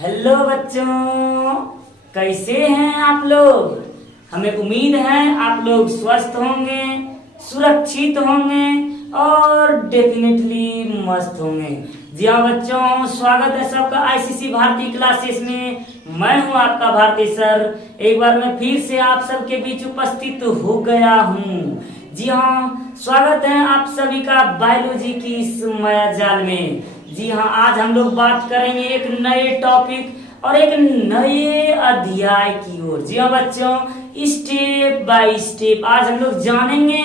Hello बच्चों, कैसे हैं आप लोग। हमें उम्मीद है आप लोग स्वस्थ होंगे, सुरक्षित होंगे और डेफिनेटली मस्त होंगे। जी हाँ बच्चों, स्वागत है सबका आईसीसी भारती क्लासेस में। मैं हूं आपका भारती सर। एक बार मैं फिर से आप सबके बीच उपस्थित हो गया हूं। जी हाँ, स्वागत है आप सभी का बायोलॉजी की इस माया जाल में। जी हाँ, आज हम लोग बात करेंगे एक नए टॉपिक और एक नए अध्याय की ओर। जी हाँ बच्चों, स्टेप बाय स्टेप आज हम लोग जानेंगे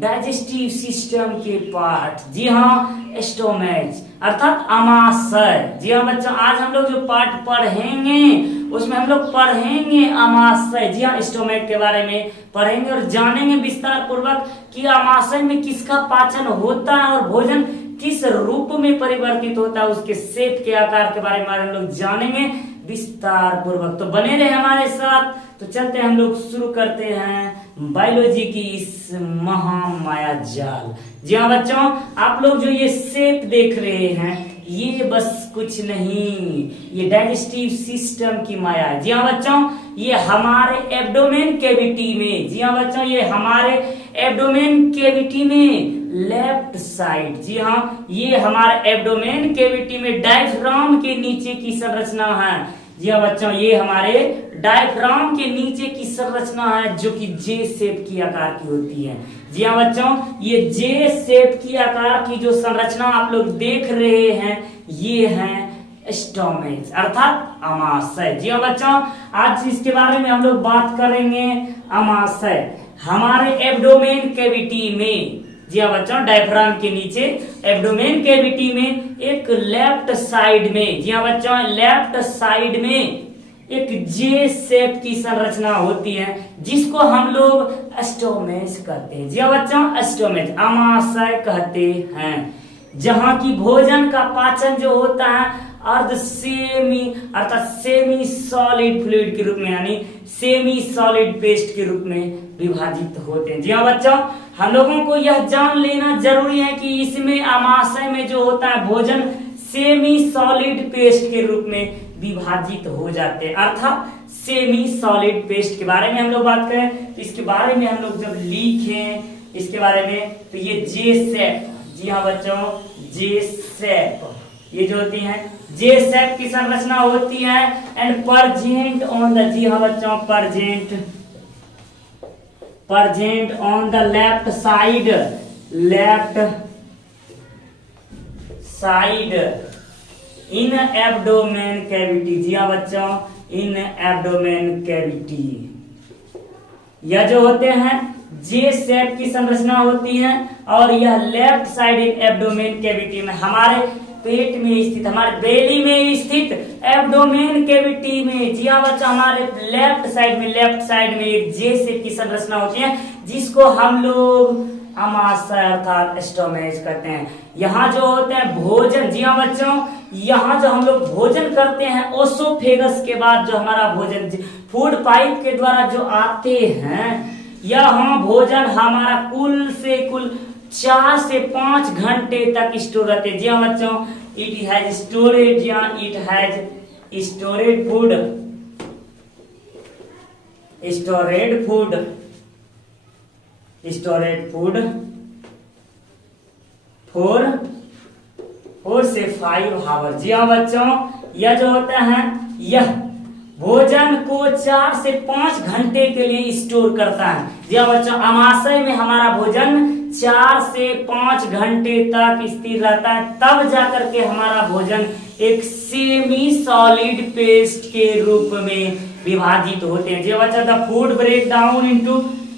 डाइजेस्टिव सिस्टम के पार्ट। जी हाँ, स्टोमच अर्थात आमाशय। जी हाँ बच्चों, आज हम लोग जो पार्ट पढ़ेंगे उसमें हम लोग पढ़ेंगे आमाशय। जी हाँ, स्टोमच के बारे में पढ़ेंगे और जानेंगे विस्तार पूर्वक कि आमाशय में किसका पाचन होता है और भोजन किस रूप में परिवर्तित होता है, उसके शेप के आकार के बारे में हम लोग जानेंगे विस्तार पूर्वक। तो बने रहे हमारे साथ। तो चलते हैं, हम लोग शुरू करते हैं बायोलॉजी की इस महामाया जाल। जी हाँ बच्चों, आप लोग जो ये शेप देख रहे हैं ये बस कुछ नहीं, ये डाइजेस्टिव सिस्टम की माया है। जी हाँ बच्चों, ये हमारे एब्डोमेन कैविटी में, जी हाँ बच्चों, ये हमारे एब्डोमेन कैविटी में लेफ्ट साइड, जी हाँ, ये हमारे एब्डोमेन कैविटी में डायफ्राम के नीचे की संरचना है। जी हाँ बच्चों, ये हमारे डायफ्राम के नीचे की संरचना है जो कि जे शेप की आकार की होती है। जी हाँ बच्चों, ये जे शेप की आकार की जो संरचना आप लोग देख रहे हैं ये है स्टोमच अर्थात आमाशय। जी हाँ बच्चों, आज इसके बारे में हम लोग बात करेंगे। आमाशय हमारे एब्डोमेन कैविटी में, जी हाँ बच्चों, डायफ्राम के नीचे एब्डोमेन कैविटी में एक लेफ्ट साइड में, जी हाँ बच्चों, लेफ्ट साइड में एक जे शेप की संरचना होती है जिसको हम लोग स्टोमच कहते हैं। जी हाँ बच्चों, स्टोमच आमाशय कहते हैं, जहां की भोजन का पाचन जो होता है अर्ध सेमी अर्थात सेमी सॉलिड फ्लूइड के रूप में, यानी सेमी सॉलिड पेस्ट के रूप में विभाजित होते हैं। जी हाँ बच्चों, हम लोगों को यह जान लेना जरूरी है कि इसमें आमाशय में जो होता है भोजन सेमी सॉलिड पेस्ट के रूप में विभाजित हो जाते हैं। अर्थात सेमी सॉलिड पेस्ट के बारे में हम लोग बात करें तो इसके बारे में हम लोग जब लिखें इसके बारे में तो ये जे शेप, जी हाँ बच्चों, जे शेप ये जो होती है जे शेप की संरचना होती है एंड परजेंट ऑन द, जी हाँ बच्चों, present on the left side in abdomen cavity. जी हाँ बच्चों, इन एब्डोमेन कैविटी यह जो होते हैं जे शेप की संरचना होती है और यह left side in abdomen cavity में हमारे पेट में स्थित, हमारे बेली में स्थित एब्डोमेन कैविटी में, जी हाँ बच्चा, हमारे लेफ्ट साइड में एक जे शेप की संरचना होती है जिसको हम लोग आमाशय अर्थात स्टोमच कहते हैं। यहाँ जो होते हैं भोजन, जी हाँ बच्चों, यहाँ जो हम लोग भोजन करते हैं ओसोफेगस के बाद जो हमारा भोजन फूड पाइप के द्वारा जो आते हैं, यह भोजन हमारा कुल 4 से 5 घंटे तक स्टोर रहते हैं। जी हाँ बच्चों, इट हैज स्टोरेज, या it has storeyed food four से 5 आवर। जी हाँ बच्चों, यह जो होता है यह भोजन को 4 से 5 घंटे के लिए स्टोर करता है। जी हाँ बच्चों, आमाशय में हमारा भोजन 4 से 5 घंटे तक स्थिर रहता है, तब जाकर के हमारा भोजन एक सेमी सॉलिड पेस्ट के रूप में विभाजित होते हैं। जी हाँ बच्चों, the food break down into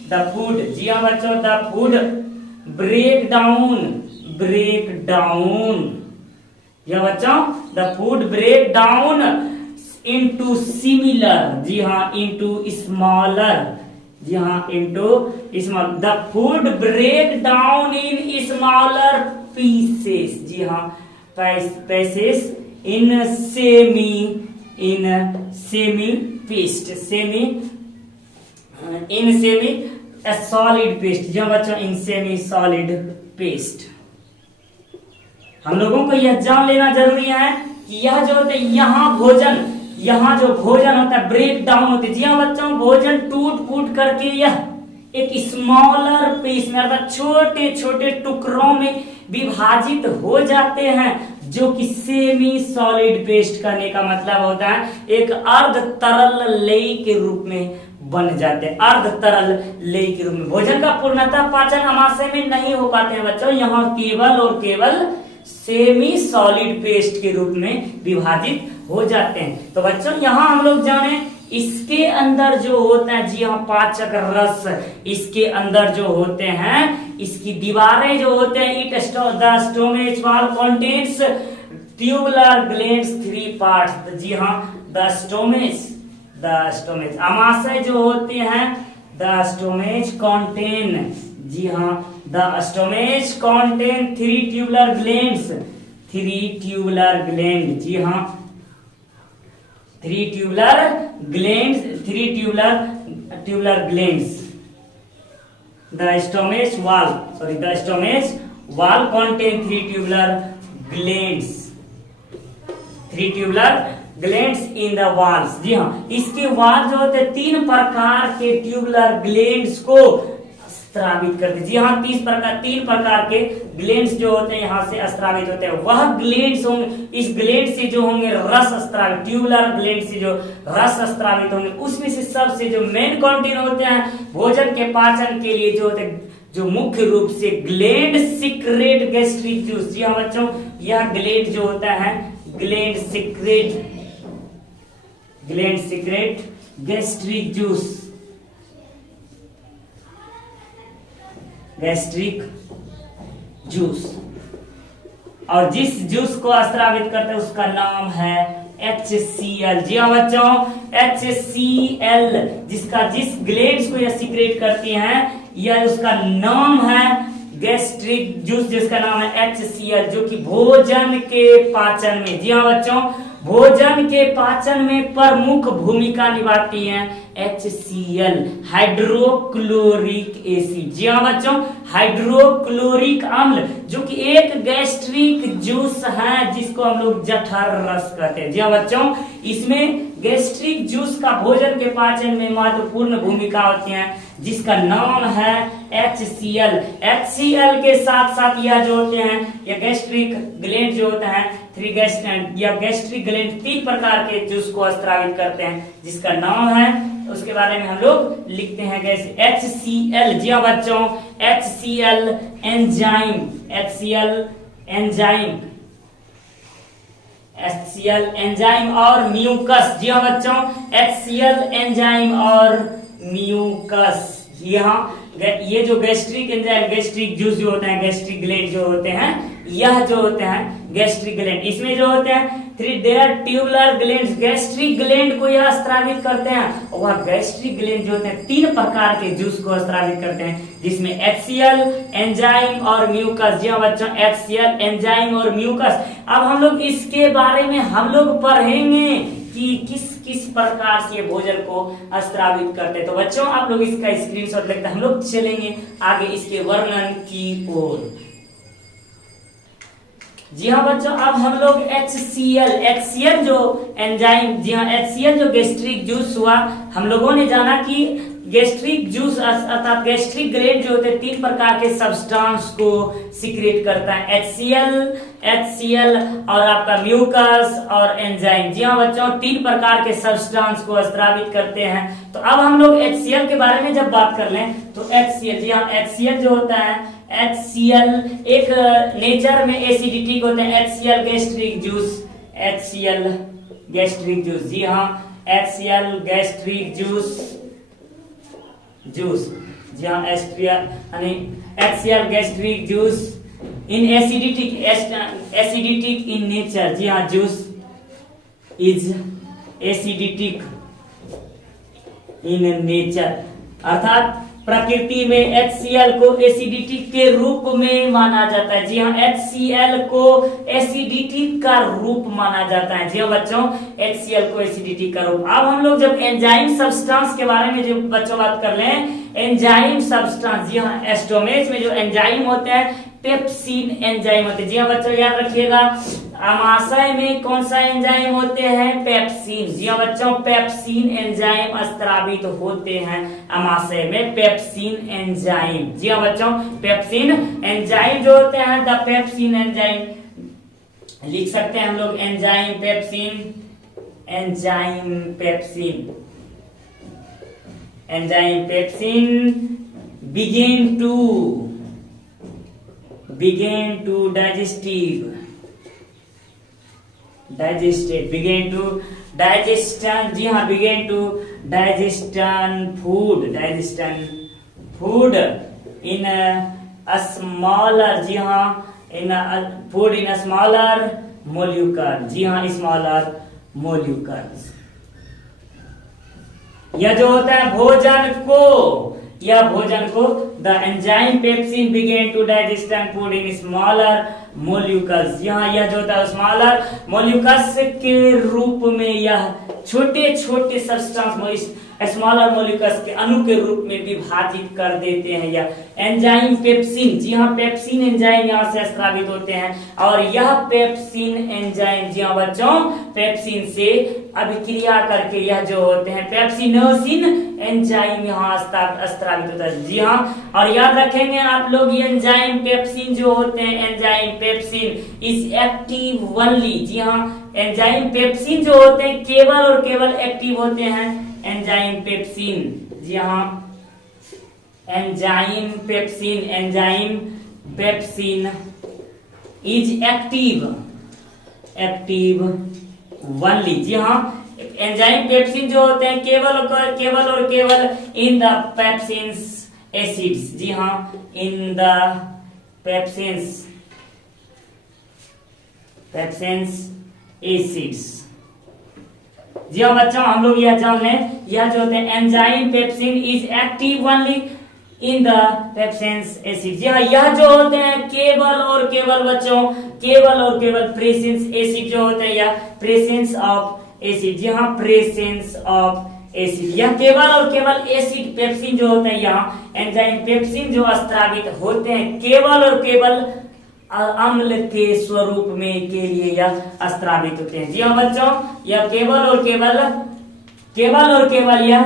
the food, जी हाँ बच्चों, द फूड ब्रेक डाउन, जी हाँ बच्चों, the food break down into similar, जी हाँ, इनटू स्मॉलर, जी हाँ, into small, the food break down in smaller pieces, जी हाँ, pieces in semi paste, in semi solid paste, जी हाँ बच्चों, इन सेमी सॉलिड पेस्ट। हम लोगों को यह जान लेना जरूरी है कि यह जो होते हैं यहाँ जो भोजन होता है ब्रेक डाउन होते हैं। जी हाँ बच्चों, भोजन टूट फूट करके यह एक स्मॉलर पीस में अर्थात छोटे छोटे टुकड़ों में विभाजित हो जाते हैं, जो कि सेमी सॉलिड पेस्ट करने का मतलब होता है एक अर्ध तरल लेई के रूप में बन जाते हैं। अर्ध तरल लेई के रूप में भोजन का पूर्णतः पाचन अमाशय में नहीं हो पाते हैं बच्चों, यहाँ केवल और केवल सेमी सॉलिड पेस्ट के रूप में विभाजित हो जाते हैं। तो बच्चों यहाँ हम लोग जाने इसके अंदर जो होता है, जी हाँ, पाचक रस इसके अंदर जो होते हैं, इसकी दीवारें जो होते हैं, it the stomach wall contains tubular glands 3 parts. जी हाँ, द स्टोमेच अमाशय जो होते हैं, द स्टोमेच कंटेन, जी हाँ, the stomach contain 3 tubular glands, 3 tubular gland, जी हाँ, 3 tubular glands. The stomach wall contain 3 tubular glands, 3 tubular glands in the walls। जी हाँ, इसके वाल जो होते हैं 3 प्रकार के ट्यूबुलर ग्लैंड्स को स्रावित करते हैं। जी हाँ, 3 प्रकार के ग्लैंड्स जो होते हैं यहाँ से स्रावित होते हैं। वह ग्लैंड्स होंगे, इस ग्लैंड से जो होंगे रस स्रावित, ट्यूबुलर ग्लैंड से जो रस स्रावित होंगे, उसमें से सबसे जो मेन कंटेंट होते हैं भोजन के पाचन के लिए जो होते हैं, जो मुख्य रूप से ग्लैंड सीक्रेट गैस्ट्रिक जूस। जी हाँ बच्चों, यह ग्लैंड जो होता है ग्लैंड सीक्रेट गैस्ट्रिक जूस, और जिस जूस को स्रावित करते हैं उसका नाम है HCl। जी हाँ बच्चों, HCl जिस ग्लैंड्स को यह सीक्रेट करती हैं, यह उसका नाम है गैस्ट्रिक जूस, जिसका नाम है HCl, जो कि भोजन के पाचन में, जी हाँ बच्चों, भोजन के पाचन में प्रमुख भूमिका निभाती है HCl, हाइड्रोक्लोरिक एसिड। जी हाँ बच्चों, हाइड्रोक्लोरिक अम्ल जो कि एक गैस्ट्रिक जूस है, जिसको हम लोग जठर रस कहते हैं। जी हाँ बच्चों, इसमें गैस्ट्रिक जूस का भोजन के पाचन में महत्वपूर्ण भूमिका होती है, जिसका नाम है HCl। HCl के साथ साथ यह जो होते हैं, यह गैस्ट्रिक ग्लैंड जो होते हैं, गैस्ट्रिक ग्लैंड 3 प्रकार के जूस को स्रावित करते हैं, जिसका नाम है, उसके बारे में हम लोग लिखते हैं कैसे, HCl। जी हाँ बच्चों, HCl एंजाइम और म्यूकस। जी हाँ बच्चों, HCl एंजाइम और म्यूकस। जी हाँ, ये जो गैस्ट्रिक एंजाइम, गैस्ट्रिक जूस जो होते हैं, गैस्ट्रिक ग्लैंड जो होते हैं, यह जो होते हैं गैस्ट्रिक ग्लैंड, इसमें जो होते हैं 3 ट्यूबुलर ग्लैंड्स, गैस्ट्रिक ग्लैंड को यह स्रावित करते हैं। और वह गैस्ट्रिक ग्लैंड जो होते हैं 3 प्रकार के जूस को स्रावित करते हैं, जिसमें HCl एंजाइम और म्यूकस। जी हाँ बच्चों, HCl एंजाइम और म्यूकस। अब हम लोग इसके बारे में हम लोग पढ़ेंगे कि किस प्रकार से ये भोजन को स्रावित करते हैं। तो बच्चों आप लोग इसका स्क्रीनशॉट लेते हैं, हम लोग चलेंगे आगे इसके वर्णन की ओर। जी हाँ बच्चों, अब हम लोग HCl जो एंजाइम, जी हाँ, HCl जो गैस्ट्रिक जूस हुआ, हम लोगों ने जाना कि गैस्ट्रिक जूस अर्थात गैस्ट्रिक ग्लैंड जो होते हैं 3 प्रकार के सब्सटेंस को सीक्रेट करता है, HCl और आपका म्यूकस और एंजाइम। जी हाँ बच्चों, 3 प्रकार के सब्सटेंस को स्रावित करते हैं। तो अब हम लोग HCl के बारे में जब बात कर लें तो HCl, जी हाँ, HCl जो होता है, HCl एक नेचर में एसिडिटिक होते हैं, HCl gastric juice, HCl gastric juice. जी हाँ, HCl गैस्ट्रिक जूस, जी हाँ, HCl gastric juice in acidic in nature. जी हाँ, juice is acidic in nature, अर्थात प्रकृति में HCl को एसिडिटी के रूप में माना जाता है। जी हाँ, HCl को एसिडिटी का रूप माना जाता है। जी हाँ बच्चों, HCl को एसिडिटी का रूप। अब हम लोग जब एंजाइम सब्सटेंस के बारे में जब बच्चों बात कर लें, एंजाइम सब्सटेंस, जी हाँ, स्टोमेच में जो एंजाइम होते हैं पेप्सिन एंजाइम होते हैं। जी हाँ बच्चों, याद रखिएगा, अमाशय में कौन सा एंजाइम होते हैं? पेप्सिन। जी हाँ बच्चों, पेप्सिन एंजाइम स्त्रावित होते हैं अमाशय में, पेप्सिन एंजाइम। जी हाँ बच्चों, पेप्सिन एंजाइम जो होते हैं, द पेप्सिन एंजाइम लिख सकते हैं हम लोग, enzyme pepsin, enzyme pepsin, enzyme pepsin begin to begin to digestion। जी हाँ, begin to digestion food in a smaller, जी हाँ, food in a smaller molecule। जी हाँ, smaller molecules। यह जो होता है भोजन को the enzyme pepsin begin to digest food in smaller molecules. यहाँ यह जो होता है स्मॉलर मोल्यूकस के रूप में, यह छोटे छोटे सब्सटेंस स्मॉलर मोल्यूकस के अणु के रूप में विभाजित कर देते हैं यह एंजाइम पेप्सिन। जी हाँ, पेप्सिन एंजाइम यहाँ से स्रावित होते हैं, और यह पेप्सिन एंजाइम, जी हाँ बच्चों, पेप्सिन से अभिक्रिया करके यह जो होते हैं पेप्सिनोसिन एंजाइम यहाँ स्रावित होता है। जी हाँ, और याद रखेंगे आप लोग, ये एंजाइम पेप्सिन जो होते हैं, enzyme pepsin is active only. जी हाँ, एंजाइम पेप्सिन जो होते हैं केवल और केवल एक्टिव होते हैं एंजाइम पेप्सिन। जी हाँ, enzyme pepsin is active only. जी हाँ, एंजाइम पेप्सिन जो होते हैं केवल और केवल इन द पेप्सिन्स एसिड्स। जी हाँ, इन द पेप्सिन्स एसिड्स। जी हाँ बच्चों, हम लोग यह जान लें, यह जो होते हैं enzyme pepsin is active only in the pepsins acid. जी हाँ, यह जो होते हैं केवल और केवल बच्चों, केवल और केवल प्रेसेंस एसिड जो होते हैं, यह प्रेसेंस ऑफ एसिड। जी हाँ, प्रेसेंस ऑफ एसिड, यह केवल और केवल एसिड पेप्सिन जो होते हैं, यहाँ एंजाइम पेप्सिन जो स्रावित होते हैं केवल और केवल अम्ल के स्वरूप में के लिए यह स्रावित होते हैं। जी हाँ बच्चों, यह केवल और केवल यह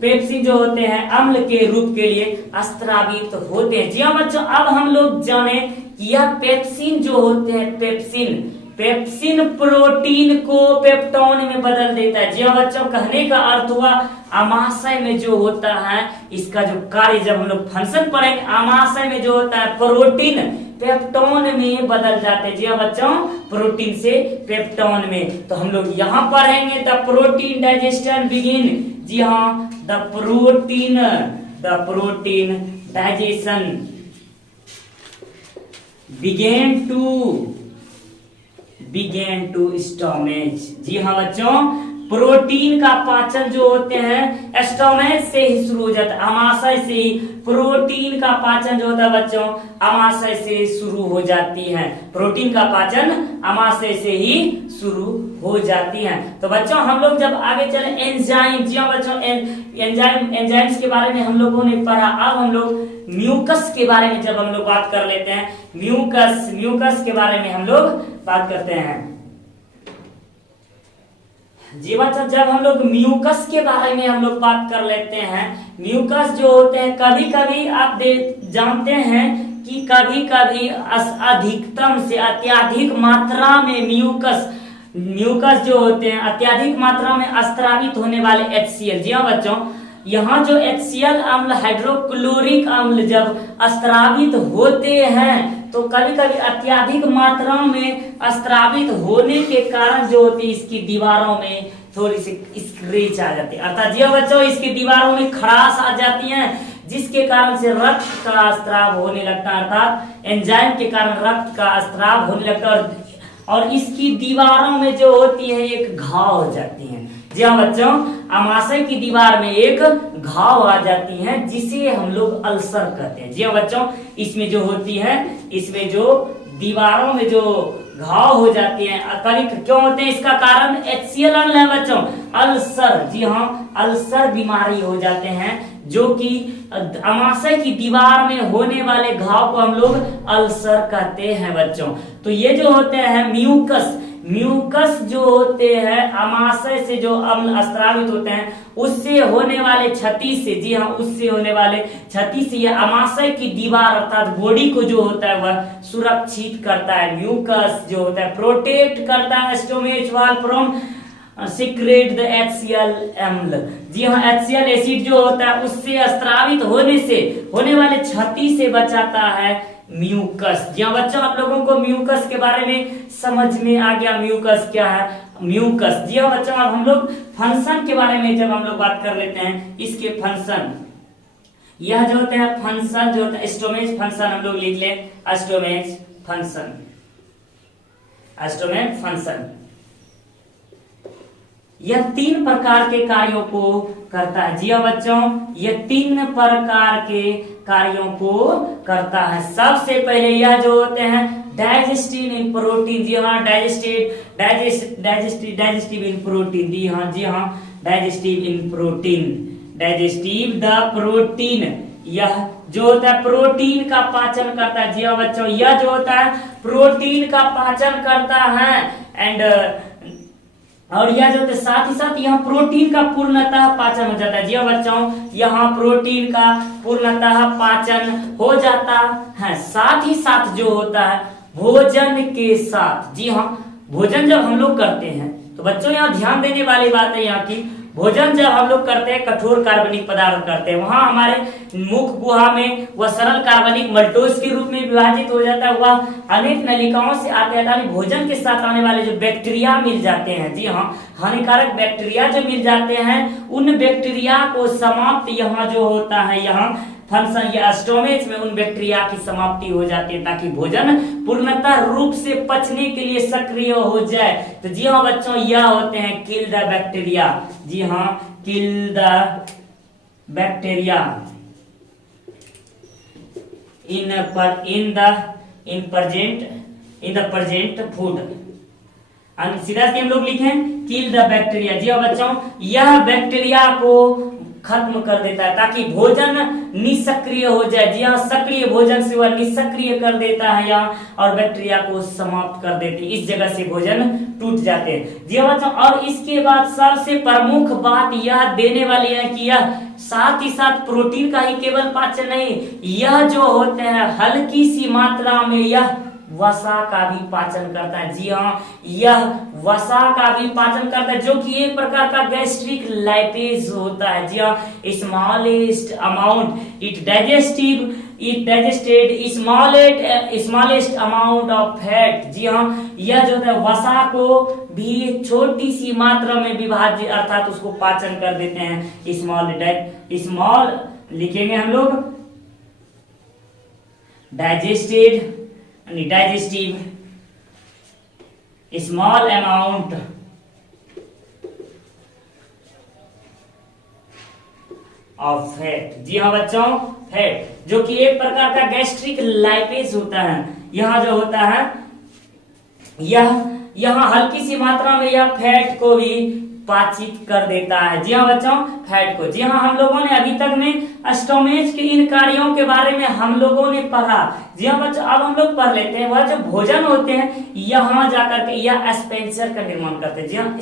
पेप्सिन जो होते हैं अम्ल के रूप के लिए स्रावित होते हैं। जी हाँ बच्चों, अब हम लोग जाने कि यह पेप्सिन जो होते हैं, पेप्सिन प्रोटीन को पेप्टोन में बदल देता है। जी हाँ बच्चों, कहने का अर्थ हुआ आमाशय में जो होता है, इसका जो कार्य जब हम लोग फंक्शन पढ़ेंगे, आमाशय में जो होता है प्रोटीन पेप्टोन में बदल जाते हैं। जी हाँ बच्चों, प्रोटीन से पेप्टोन में। तो हम लोग यहाँ पढ़ेंगे द प्रोटीन डाइजेशन बिगिन। जी हाँ, the protein digestion begin to stomach. जी हाँ बच्चों, प्रोटीन का पाचन जो होते हैं स्टोमेज से ही शुरू हो जाता है, आमाशय से ही प्रोटीन का पाचन जो होता है बच्चों, आमाशय से शुरू हो जाती है। प्रोटीन का पाचन आमाशय से ही शुरू हो जाती है। तो बच्चों हम लोग जब आगे चले एंजाइम। जी हाँ बच्चों, एंजाइम्स के बारे में हम लोगों ने पढ़ा। अब हम लोग म्यूकस के बारे में जब हम लोग बात कर लेते हैं, म्यूकस के बारे में हम लोग बात करते हैं। जी बच्चों, जब हम लोग म्यूकस के बारे में हम लोग बात कर लेते हैं, म्यूकस जो होते हैं, कभी कभी आप जानते हैं कि कभी कभी अधिकतम से अत्यधिक मात्रा में म्यूकस जो होते हैं अत्यधिक मात्रा में स्रावित होने वाले HCl। जी हाँ बच्चों, यहाँ जो HCl अम्ल, हाइड्रोक्लोरिक अम्ल जब स्रावित होते हैं तो कभी कभी अत्यधिक मात्रा में स्रावित होने के कारण जो होती है इसकी दीवारों में थोड़ी सी स्क्रैच आ जाती है, अर्थात जी बच्चों इसकी दीवारों में खराश आ जाती है, जिसके कारण से रक्त का स्राव होने लगता है, अर्थात एंजाइम के कारण रक्त का स्राव होने लगता है, और इसकी दीवारों में जो होती है एक घाव हो जाती है। जी हाँ बच्चों, आमाशय की दीवार में एक घाव आ जाती है जिसे हम लोग अल्सर कहते हैं। जी हाँ बच्चों, इसमें जो होती है, इसमें जो दीवारों में जो घाव हो जाते हैं, कभी क्यों होते हैं, इसका कारण HCl है बच्चों, अल्सर। जी हाँ, अल्सर बीमारी हो जाते हैं, जो कि अमाशय की दीवार में होने वाले घाव को हम लोग अल्सर कहते हैं बच्चों। तो ये जो होते हैं म्यूकस, म्यूकस जो होते हैं अमाशय से जो अम्ल स्रावित होते हैं, उससे होने वाले क्षति से, जी हाँ, उससे होने वाले क्षति से यह अमाशय की दीवार अर्थात बॉडी को जो होता है वह सुरक्षित करता है। म्यूकस जो होता है प्रोटेक्ट करता है stomach wall from secret the HCl अम्ल। जी हाँ, HCl एसिड जो होता है उससे स्रावित होने से होने वाले क्षति से बचाता है म्यूकस। जी हाँ बच्चों, आप लोगों को म्यूकस के बारे में समझ में आ गया, म्यूकस क्या है, म्यूकस। जी हाँ बच्चों, अब हम लोग फंक्शन के बारे में जब हम लोग बात कर लेते हैं, इसके फंक्शन, यह जो होते हैं फंक्शन जो होता है स्टोमेच फंक्शन, हम लोग लिख ले स्टोमेच फंक्शन, स्टोमेच फंक्शन। यह 3 प्रकार के कार्यों को करता है। जी हाँ बच्चों, यह 3 प्रकार के कार्यों को करता है। सबसे पहले यह जो होते हैं डाइजेस्टिव इन प्रोटीन। जी हाँ, डाइजेस्टिव इन प्रोटीन। जी हाँ, digestive in protein, digestive the protein. यह जो होता है प्रोटीन का पाचन करता है। जी हाँ बच्चों, यह जो होता है प्रोटीन का पाचन करता है एंड और यह जो साथ ही साथ यहाँ प्रोटीन का पूर्णतः पाचन हो जाता है। जी हाँ बच्चों, यहाँ प्रोटीन का पूर्णतः पाचन हो जाता है। साथ ही साथ जो होता है भोजन के साथ, जी हाँ, भोजन जब हम लोग करते हैं तो बच्चों यहाँ ध्यान देने वाली बात है यहाँ की, भोजन जब हम लोग करते हैं कठोर कार्बनिक पदार्थ करते हैं, वहां हमारे मुख गुहा में वह सरल कार्बनिक मल्टोज के रूप में विभाजित हो जाता है। वह अनेक नलिकाओं से आते हैं, भोजन के साथ आने वाले जो बैक्टीरिया मिल जाते हैं, जी हाँ, हानिकारक बैक्टीरिया जो मिल जाते हैं, उन बैक्टीरिया को समाप्त यहाँ जो होता है यहाँ फंक्शन या स्टोमेच में उन बैक्टीरिया की समाप्ति हो जाती है, ताकि भोजन पूर्णतः रूप से पचने के लिए सक्रिय हो जाए। तो जी हाँ बच्चों, यह होते हैं किल द बैक्टीरिया। जी हाँ, kill the bacteria in the present food. सीधा हम लोग लिखें किल द बैक्टीरिया। जी हाँ बच्चों, यह बैक्टीरिया को खत्म कर देता है ताकि भोजन निष्क्रिय हो जाए। जी हाँ, सक्रिय भोजन से वह निष्क्रिय कर देता है यहाँ और बैक्टीरिया को समाप्त कर देती है। इस जगह से भोजन टूट जाते हैं। जी हाँ बच्चों, और इसके बाद सबसे प्रमुख बात यह देने वाली है कि यह साथ ही साथ प्रोटीन का ही केवल पाचन नहीं, यह जो होते हैं हल्की सी मात्रा में यह वसा का भी पाचन करता है। जी हाँ, यह वसा का भी पाचन करता है, जो कि एक प्रकार का गैस्ट्रिक लाइपेज होता है। जी हाँ, smallest amount it digested smallest amount of fat. जी हाँ, यह जो है वसा को भी छोटी सी मात्रा में विभाजित अर्थात उसको पाचन कर देते हैं। स्मॉल लिखेंगे हम लोग digestive small amount of fat. जी हाँ बच्चों, फैट जो कि एक प्रकार का गैस्ट्रिक लाइपेज होता है। यहाँ जो होता है यहाँ हल्की सी मात्रा में यह फैट को भी पाचित कर देता है। जी हाँ बच्चों, फैट को। जी हाँ, हम लोगों ने अभी तक में स्टोमेच के इन कार्यों के बारे में हम लोगों ने पढ़ा। जी हाँ बच्चों, अब हम लोग पढ़ लेते हैं वह जो भोजन होते हैं यहाँ जाकर के यह स्पेंसर का निर्माण करते हैं। जी हाँ,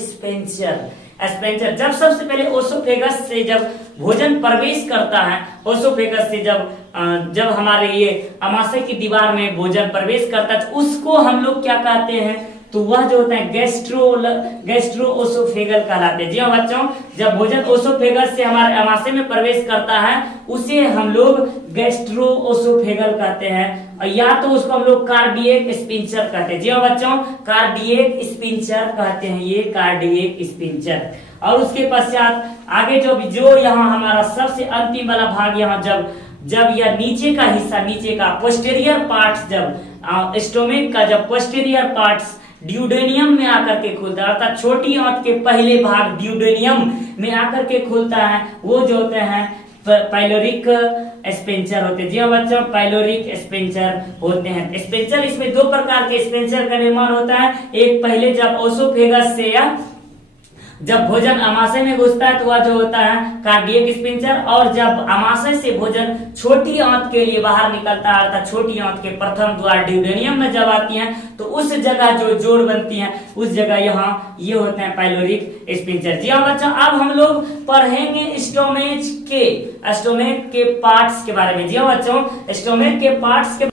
स्पेंसर जब सबसे पहले ओसोफेगस से जब भोजन प्रवेश करता है, ओसोफेगस से जब हमारे ये अमाशय की दीवार में भोजन प्रवेश करता है, तो उसको हम लोग क्या कहते हैं, तो वह जो होता है गैस्ट्रो ओसोफेगल कहलाते हैं। जी हाँ बच्चों, जब भोजन ओसोफेगस से हमारे अमाशय में प्रवेश करता है उसे हम लोग गैस्ट्रो ओसोफेगल कहते हैं, और या तो उसको हम लोग कार्डियक स्पिंचर कहते हैं। जी हाँ बच्चों, कार्डियक स्पिंचर कहते हैं, ये कार्डियक स्पिंचर। और उसके पश्चात आगे जो यहाँ हमारा सबसे अंतिम वाला भाग, यहाँ जब यह नीचे का हिस्सा, नीचे का पोस्टेरियर पार्ट्स, जब स्टोमेक का जब पोस्टेरियर पार्ट्स ड्यूडेनियम में आकर के खुलता है, अर्थात छोटी आंत के पहले भाग ड्यूडेनियम में आकर के खुलता है, वो जो होते हैं पाइलोरिक स्पेंसर होते हैं। जी हाँ बच्चों, पाइलोरिक स्पेंसर होते हैं। स्पेंसर, इसमें दो प्रकार के स्पेंसर का निर्माण होता है। एक पहले जब ओसोफेगस से या जब भोजन आमाशय में घुसता है तो वह जो होता है कार्डियक स्पिंचर, और जब आमाशय से भोजन छोटी आंत के लिए बाहर निकलता है अर्थात छोटी आंत के प्रथम द्वार ड्यूडेनियम में जब आती हैं तो उस जगह जो जोड़ बनती है उस जगह यहाँ ये होते हैं पाइलोरिक स्पिंचर। जी हाँ बच्चों, अब हम लोग पढ़ेंगे स्टोमेक के पार्ट्स के बारे में। जी हाँ बच्चों, स्टोमेक के पार्ट्स के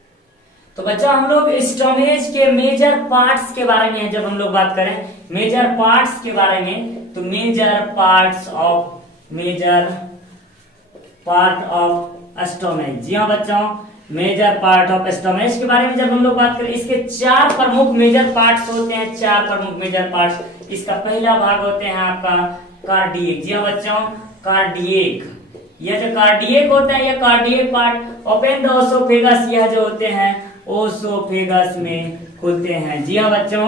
तो बच्चों हम लोग स्टोमेज के मेजर पार्ट्स के बारे में जब हम लोग बात करें मेजर पार्ट्स के बारे में, तो मेजर पार्ट ऑफ स्टोमेज। जी हाँ बच्चों, मेजर पार्ट ऑफ स्टोमेज के बारे में जब हम लोग बात करें, इसके चार प्रमुख मेजर पार्ट्स होते हैं। चार प्रमुख मेजर पार्ट्स। इसका पहला भाग होते हैं आपका कार्डियक। जी हाँ बच्चों, कार्डियक, यह जो कार्डियक होता है यह cardiac part open the oesophagus, यह जो होते हैं ओसोफेगस में खुलते हैं। जी हाँ बच्चों,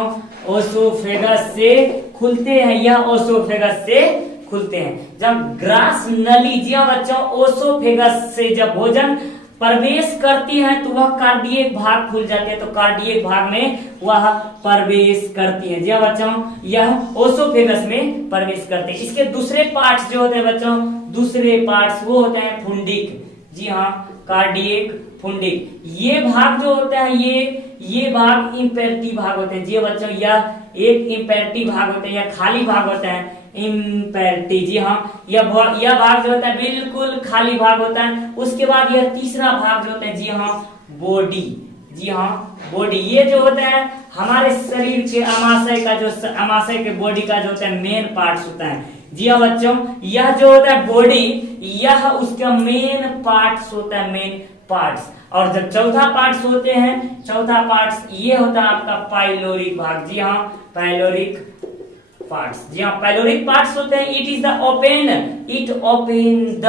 ओसोफेगस से खुलते हैं, यह ओसोफेगस से खुलते हैं। जब ग्रास नली, जी हाँ बच्चों, ओसोफेगस से जब भोजन प्रवेश करती है तो वह कार्डियक भाग खुल जाते हैं, तो कार्डियक भाग में वह प्रवेश करती है। जी हाँ बच्चों, यह ओसोफेगस में प्रवेश करते हैं। इसके दूसरे पार्ट्स जो होते हैं बच्चों, दूसरे पार्ट्स वो होते हैं फुंडिक। जी हाँ, कार्डियक फुंडिक, ये भाग जो होता है ये भाग इम्पेरेटिव भाग होते हैं। जी बच्चों, यह एक इम्पेरेटिव भाग होते हैं, यह खाली भाग होता है इम्पेरेटिव। जी हाँ, यह भाग जो होता है बिल्कुल खाली भाग होता है। उसके बाद यह तीसरा भाग जो होता है, जी हाँ, बॉडी। जी हाँ, बॉडी, ये जो होता है हमारे शरीर के आमाशय के बॉडी का जो होता है मेन पार्ट्स होता है। जी हाँ बच्चों, यह जो होता है बॉडी, यह उसका मेन पार्ट्स होता है, मेन पार्ट्स। और जब चौथा पार्ट्स होते हैं, चौथा पार्ट्स ये होता है आपका पाइलोरिक भाग। जी हाँ, पाइलोरिक पार्ट्स। जी हाँ, पाइलोरिक पार्ट्स होते हैं it open the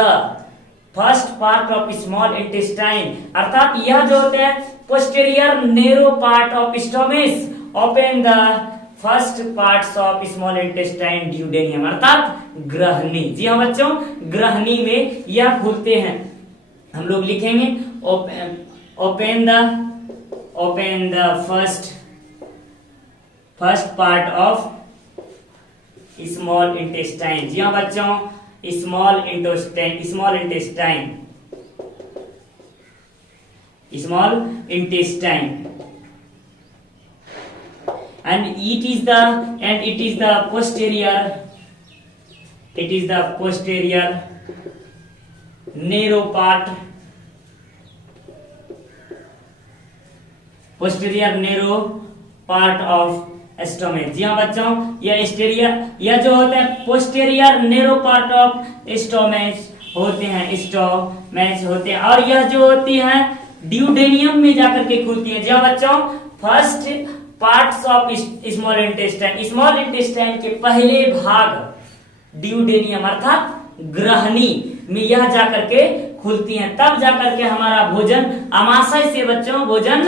first part of small intestine, अर्थात यह जो होते हैं posterior narrow part of stomach open the first parts of small intestine duodenum, अर्थात ग्रहनी। जी हाँ बच्चों, ग्रहनी में यह खुलते हैं। हम लोग लिखेंगे open the first part of small intestine. जी हाँ बच्चों, small intestine and it is the posterior narrow part of stomach. जी हाँ बच्चों, यह जो होता है posterior narrow part of stomach होते हैं, और यह जो होती है ड्यूडेनियम में जाकर के खुलती है। जी हाँ बच्चों, first parts of small intestine के पहले भाग ड्यूडेनियम अर्थात ग्रहनी में यह जाकर के खुलती हैं, तब जाकर के हमारा भोजन आमाशय से बच्चों भोजन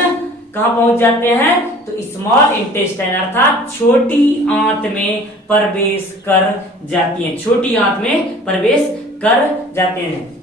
कहाँ पहुंच जाते हैं, तो स्मॉल इंटेस्टाइन अर्थात छोटी आंत में प्रवेश कर जाती हैं, छोटी आंत में प्रवेश कर जाते हैं।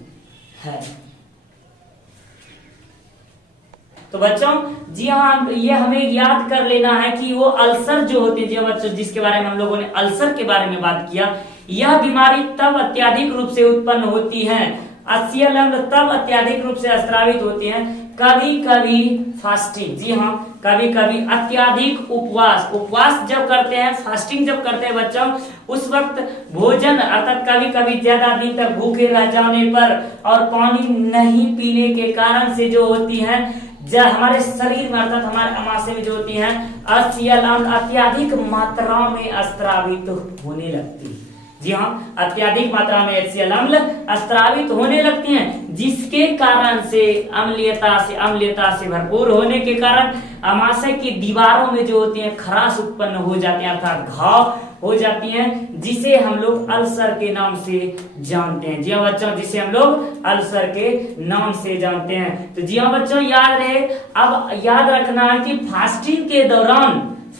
तो बच्चों जी हाँ, ये हमें याद कर लेना है कि वो अल्सर जो होते हैं, जो बच्चों जिसके बारे में हम लोगों ने अल्सर के बारे में बात किया, यह बीमारी तब अत्यधिक रूप से उत्पन्न होती है, अस्सीय अम्ल तब अत्यधिक रूप से स्रावित होते हैं, कभी कभी फास्टिंग। जी हाँ, कभी कभी अत्यधिक उपवास जब करते हैं, फास्टिंग जब करते हैं बच्चों, उस वक्त भोजन अर्थात कभी कभी ज्यादा दिन तक भूखे रह जाने पर और पानी नहीं पीने के कारण से जो होती है, जब हमारे शरीर में अर्थात हमारे आमाशय में जो होती है अस्सीय अम्ल अत्यधिक मात्रा में स्रावित होने लगती है। जी हाँ, अत्यधिक मात्रा में HCl अम्ल स्रावित होने लगती हैं, जिसके कारण से अम्लीयता से भरपूर होने के कारण आमाशय की दीवारों में जो होती हैं खराश उत्पन्न हो जाते हैं अर्थात घाव हो जाती हैं, जिसे हम लोग अल्सर के नाम से जानते हैं। जी हाँ बच्चों, जिसे हम लोग अल्सर के नाम से जानते हैं। तो जी हाँ बच्चों, याद रहे, अब याद रखना है कि फास्टिंग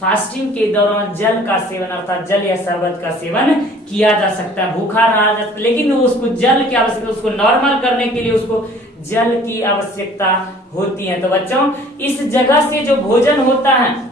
फास्टिंग के दौरान जल का सेवन अर्थात जल या शरबत का सेवन किया जा सकता है। भूखा रहा जा सकता है, लेकिन उसको जल की आवश्यकता, उसको नॉर्मल करने के लिए उसको जल की आवश्यकता होती है। तो बच्चों इस जगह से जो भोजन होता है,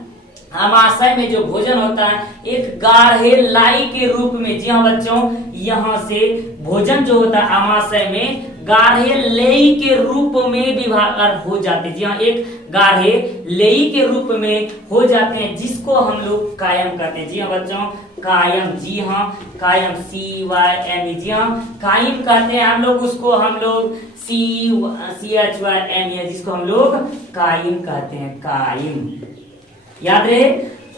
अमाशय में जो भोजन होता है, एक गाढ़े लाई के रूप में, जी हाँ बच्चों, यहाँ से भोजन जो होता है अमाशय में गाढ़े लेई के रूप में विभाग हो जाते हैं। जी हाँ, एक गाढ़े लेई के रूप में हो जाते हैं, जिसको हम लोग कायम कहते हैं। जी हाँ बच्चों, कायम, जी हाँ कायम, CYM, जी हाँ कायम कहते हैं हम लोग उसको, हम लोग CHYM, जिसको हम लोग कायम कहते हैं, कायम। याद रहे,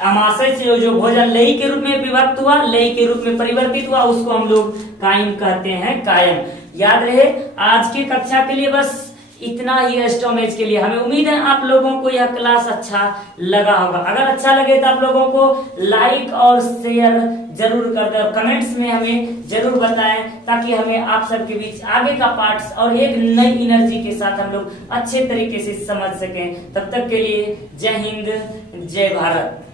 अमाशय से जो भोजन लई के रूप में विभक्त हुआ, लई के रूप में परिवर्तित हुआ, उसको हम लोग कायम कहते हैं, कायम। याद रहे, आज की कक्षा के लिए बस इतना ही, स्टोमेज के लिए। हमें उम्मीद है आप लोगों को यह क्लास अच्छा लगा होगा। अगर अच्छा लगे तो आप लोगों को लाइक और शेयर जरूर कर दे, कमेंट्स में हमें जरूर बताएं, ताकि हमें आप सबके बीच आगे का पार्ट्स और एक नई एनर्जी के साथ हम लोग अच्छे तरीके से समझ सकें। तब तक के लिए जय हिंद, जय भारत।